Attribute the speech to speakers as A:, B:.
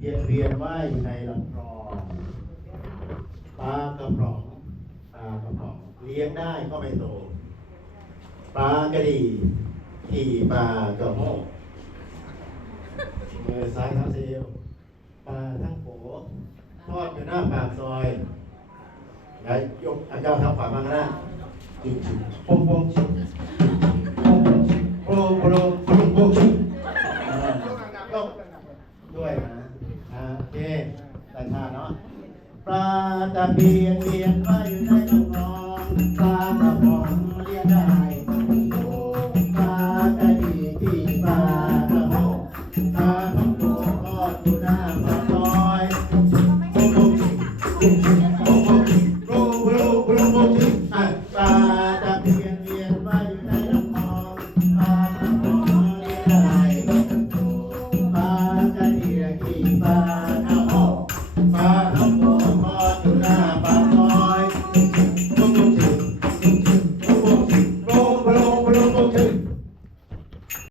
A: เวียนเวียนว่ายอยู่ในลำคลองปลากระป๋องปลากระป๋องเลี้ยงได้ก็ไม่โตปลากระดีขี่ปลากระโมกมือซ้ายเท้าเซลปลาทั้งโขทอดอยู่หน้าปากซอยแล้วยกอาก้าวเท้าขวามาข้างหน้าจุดจุดปงปงชิปงปงชิโปรโปรปงปงชิอ่าก็ด้วยนะ โอเคแต่ชาเนาะปลาตะเพียนเพียนไป